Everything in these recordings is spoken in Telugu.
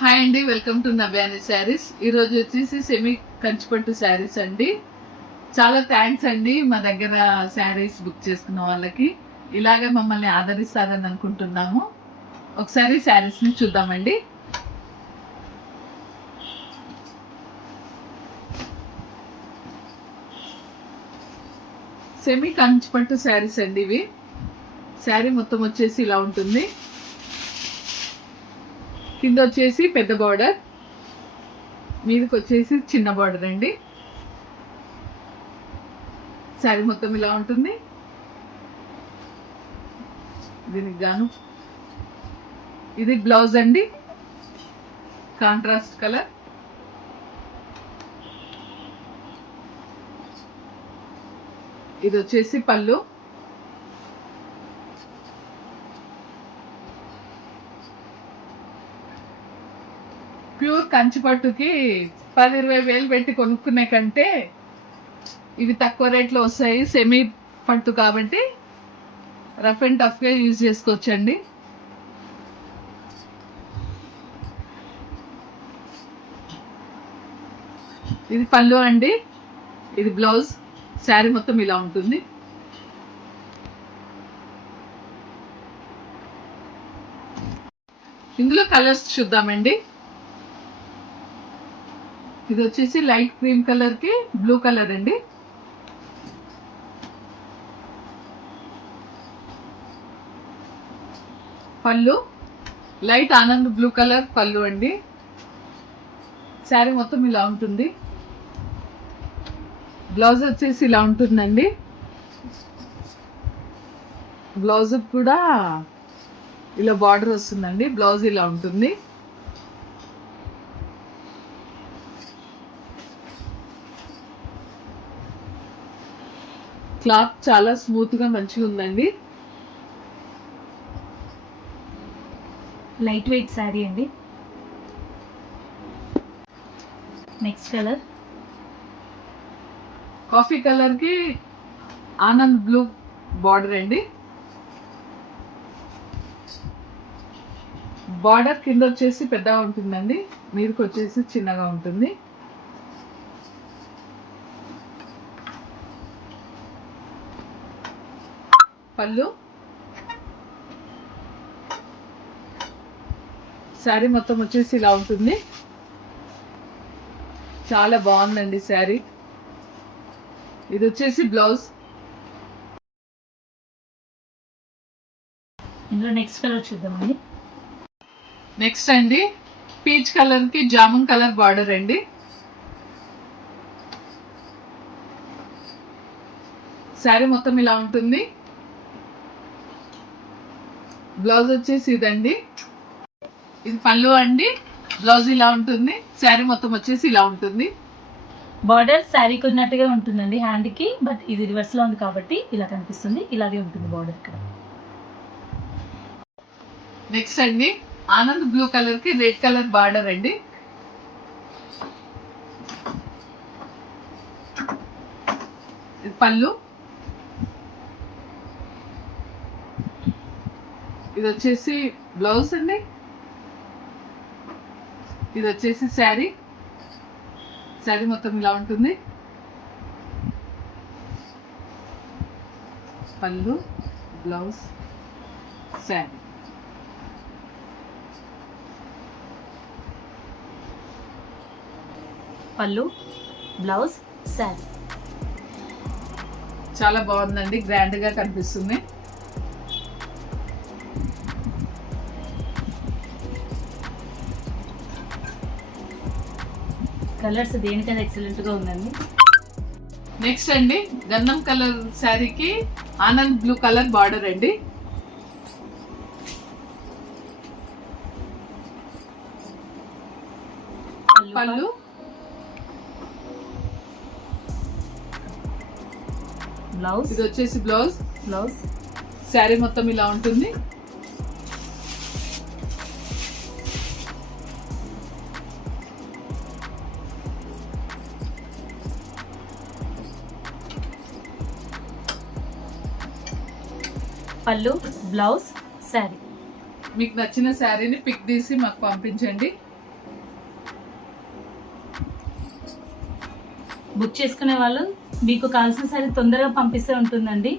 హాయ్ అండి, వెల్కమ్ టు నవ్యాని శారీస్. ఈరోజు వచ్చేసి సెమీ కంచిపట్టు శారీస్ అండి. చాలా థ్యాంక్స్ అండి మా దగ్గర శారీస్ బుక్ చేసుకున్న వాళ్ళకి. ఇలాగే మమ్మల్ని ఆదరిస్తారని అనుకుంటున్నాము. ఒకసారి శారీస్ని చూద్దామండి. సెమీ కంచిపట్టు శారీస్ అండి ఇవి. శారీ మొత్తం వచ్చేసి ఇలా ఉంటుంది. కింద వచ్చేసి పెద్ద బార్డర్, మీదకి వచ్చేసి చిన్న బార్డర్ అండి. శారీ మొత్తం ఇలా ఉంటుంది. దీనికి గాను ఇది బ్లౌజ్ అండి, కాంట్రాస్ట్ కలర్. ఇది వచ్చేసి పళ్ళు. ప్యూర్ కంచిపట్టుకి 10-20 వేలు పెట్టి కొనుక్కునే కంటే ఇవి తక్కువ రేట్లో వస్తాయి. సెమీ పట్టు కాబట్టి రఫ్ అండ్ టఫ్గా యూజ్ చేసుకోవచ్చండి. ఇది పళ్ళు అండి, ఇది బ్లౌజ్. శారీ మొత్తం ఇలా ఉంటుంది. ఇందులో కలర్స్ చూద్దామండి. ఇది వచ్చేసి లైట్ క్రీమ్ కలర్కి బ్లూ కలర్ అండి. పళ్ళు లైట్ ఆనంద్ బ్లూ కలర్ పళ్ళు అండి. శారీ మొత్తం ఇలా ఉంటుంది. బ్లౌజ్ వచ్చేసి ఇలా ఉంటుందండి. బ్లౌజ్ కూడా ఇలా బార్డర్ వస్తుందండి. బ్లౌజ్ ఇలా ఉంటుంది. క్లాత్ చాలా స్మూత్గా మంచిగా ఉందండి. లైట్ వెయిట్ శారీ అండి. నెక్స్ట్ కలర్ కాఫీ కలర్కి ఆనంద్ బ్లూ బార్డర్ అండి. బార్డర్ కింద వచ్చేసి పెద్దగా ఉంటుందండి, మీదకి వచ్చేసి చిన్నగా ఉంటుంది. పళ్ళు శారీ మొత్తం వచ్చేసి ఇలా ఉంటుంది. చాలా బాగుందండి శారీ. ఇది వచ్చేసి బ్లౌజ్. ఇందులో నెక్స్ట్ కలర్ చూద్దామండి. నెక్స్ట్ అండి పీచ్ కలర్కి జామున్ కలర్ బార్డర్ అండి. శారీ మొత్తం ఇలా ఉంటుంది. బ్లౌజ్ వచ్చేసి ఇదండి. ఇది పళ్ళు అండి, బ్లౌజ్ ఇలా ఉంటుంది. శారీ మొత్తం వచ్చేసి ఇలా ఉంటుంది. బార్డర్ శారీకి ఉన్నట్టుగా ఉంటుందండి హ్యాండ్కి, బట్ ఇది రివర్స్లో ఉంది కాబట్టి ఇలా కనిపిస్తుంది. ఇలాగే ఉంటుంది బార్డర్ ఇక్కడ. నెక్స్ట్ అండి ఆనంద్ బ్లూ కలర్కి రెడ్ కలర్ బార్డర్ అండి. ఇది పళ్ళు. ఇది వచ్చేసి బ్లౌజ్ అండి. ఇది వచ్చేసి శారీ. శారీ మొత్తం ఇలా ఉంటుంది. పళ్ళు, బ్లౌజ్, శారీ. పళ్ళు, బ్లౌజ్, శారీ. చాలా బాగుందండి, గ్రాండ్గా కనిపిస్తుంది. కలర్స్ దేనికైనా ఎక్సలెంట్గా ఉందండి. నెక్స్ట్ అండి గంధం కలర్ శారీకి ఆనంద్ బ్లూ కలర్ బార్డర్ అండి. పళ్ళు, బ్లౌజ్. ఇది వచ్చేసి బ్లౌజ్. బ్లౌజ్ శారీ మొత్తం ఇలా ఉంటుంది. పళ్ళు, బ్లౌజ్, శారీ. మీకు నచ్చిన శారీని పిక్ తీసి మాకు పంపించండి. బుక్ చేసుకునే వాళ్ళు మీకు కావాల్సిన సారీ తొందరగా పంపిస్తే ఉంటుందండి.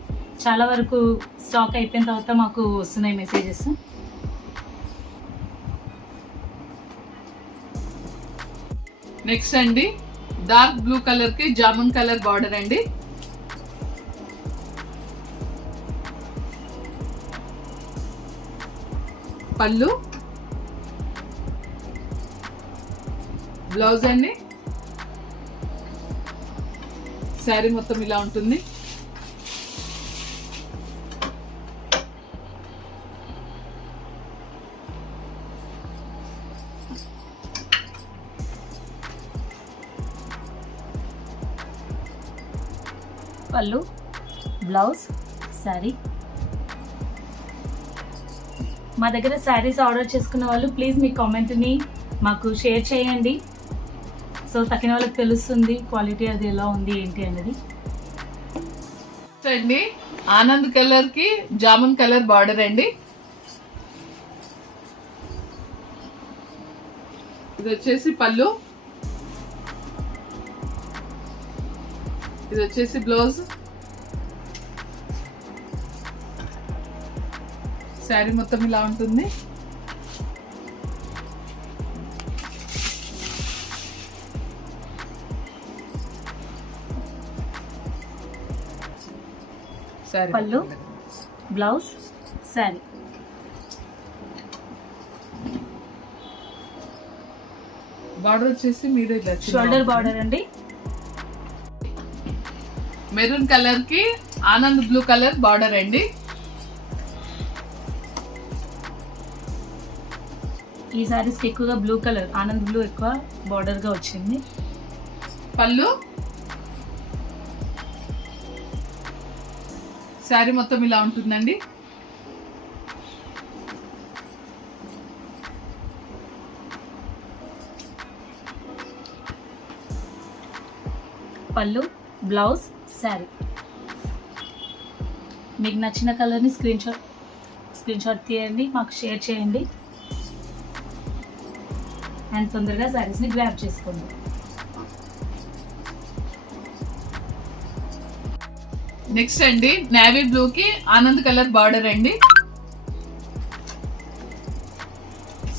చాలా వరకు స్టాక్ అయిపోయిన తర్వాత మాకు వస్తున్నాయి మెసేజెస్. నెక్స్ట్ అండి డార్క్ బ్లూ కలర్ కి జామున్ కలర్ బార్డర్ అండి. పళ్ళు, బ్లౌజ్ అండి. శారీ మొత్తం ఇలా ఉంటుంది. పళ్ళు, బ్లౌజ్, శారీ. మా దగ్గర శారీస్ ఆర్డర్ చేసుకున్న వాళ్ళు ప్లీజ్ మీ కామెంట్ని మాకు షేర్ చేయండి. సో తక్కిన వాళ్ళకి తెలుస్తుంది క్వాలిటీ అది ఎలా ఉంది ఏంటి అనేది. అండి ఆనంద్ కలర్ కి జామున్ కలర్ బార్డర్ అండి. ఇది వచ్చేసి పళ్ళు, ఇది వచ్చేసి బ్లౌజ్. శారీ మొత్తం ఇలా ఉంటుంది. పళ్ళు, బ్లౌజ్, శారీ. బార్డర్ వచ్చేసి మీరు షోల్డర్ బార్డర్ అండి. మెరూన్ కలర్ కి ఆనంద్ బ్లూ కలర్ బార్డర్ అండి. ఈ సారీస్ కి ఎక్కువగా బ్లూ కలర్ ఆనంద్ బ్లూ ఎక్కువ బార్డర్ గా వచ్చింది. పళ్ళు, శారీ మొత్తం ఇలా ఉంటుందండి. పళ్ళు, బ్లౌజ్, శారీ. మీకు నచ్చిన కలర్ని స్క్రీన్ షాట్ తీయండి, మాకు షేర్ చేయండి అండ్ తొందరగా శారీస్ని గ్రాబ్ చేసుకోండి. నెక్స్ట్ అండి నేవీ బ్లూ కి ఆనంద్ కలర్ బార్డర్ అండి.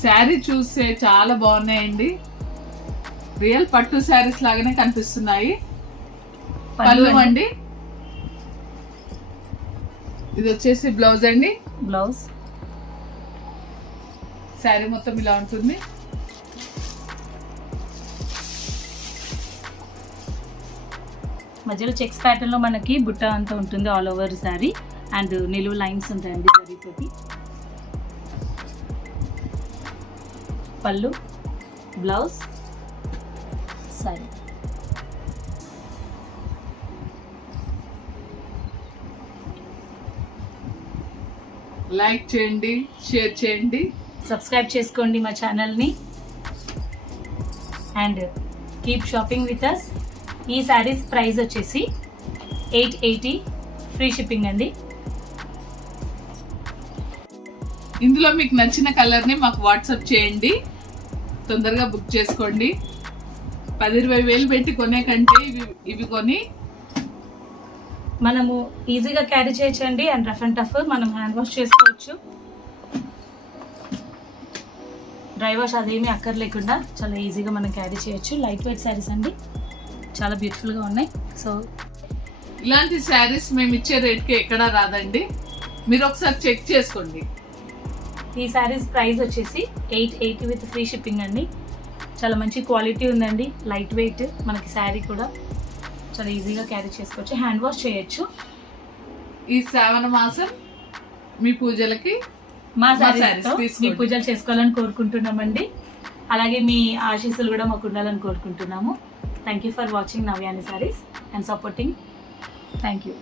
శారీ చూస్తే చాలా బాగున్నాయండి. రియల్ పట్టు శారీస్ లాగానే కనిపిస్తున్నాయి. పళ్ళు అండి. ఇది వచ్చేసి బ్లౌజ్ అండి. బ్లౌజ్, శారీ మొత్తం ఇలా ఉంటుంది. మధ్యలో చెక్స్ ప్యాటర్న్ లో మనకి బుట్ట అంతా ఉంటుంది ఆల్ ఓవర్ శారీ అండ్ నిలువు లైన్స్ ఉంటాయండి జరీతోటి. పళ్ళు, బ్లౌజ్, శారీ. లైక్ చేయండి, షేర్ చేయండి, సబ్స్క్రైబ్ చేసుకోండి మా ఛానల్ని and keep shopping with us. ఈ శారీస్ ప్రైస్ వచ్చేసి 880 ఫ్రీ షిప్పింగ్ అండి. ఇందులో మీకు నచ్చిన కలర్ని మాకు వాట్సాప్ చేయండి. తొందరగా బుక్ చేసుకోండి. 10-20 వేలు పెట్టి కొనే కంటే ఇవి కొని మనము ఈజీగా క్యారీ చేయొచ్చండి అండ్ రఫ్ అండ్ టఫ్ మనం హ్యాండ్ వాష్ చేసుకోవచ్చు. డ్రై వాష్ అదేమీ అక్కర్లేకుండా చాలా ఈజీగా మనం క్యారీ చేయొచ్చు. లైట్ వెయిట్ శారీస్ అండి, చాలా బ్యూటిఫుల్గా ఉన్నాయి. సో ఇలాంటి శారీస్ మేము ఇచ్చే రేట్కి ఎక్కడా రాదండి, మీరు ఒకసారి చెక్ చేసుకోండి. ఈ శారీస్ ప్రైస్ వచ్చేసి 880 విత్ ఫ్రీ షిప్పింగ్ అండి. చాలా మంచి క్వాలిటీ ఉందండి, లైట్ వెయిట్. మనకి శారీ కూడా చాలా ఈజీగా క్యారీ చేసుకోవచ్చు, హ్యాండ్ వాష్ చేయొచ్చు. ఈ శ్రావణ మాసం మీ పూజలకి మా శారీస్తో మీ పూజలు చేసుకోవాలని కోరుకుంటున్నామండి. అలాగే మీ ఆశీస్సులు కూడా మాకు ఉండాలని కోరుకుంటున్నాము. Thank you for watching Navyani Sarees and supporting. Thank you.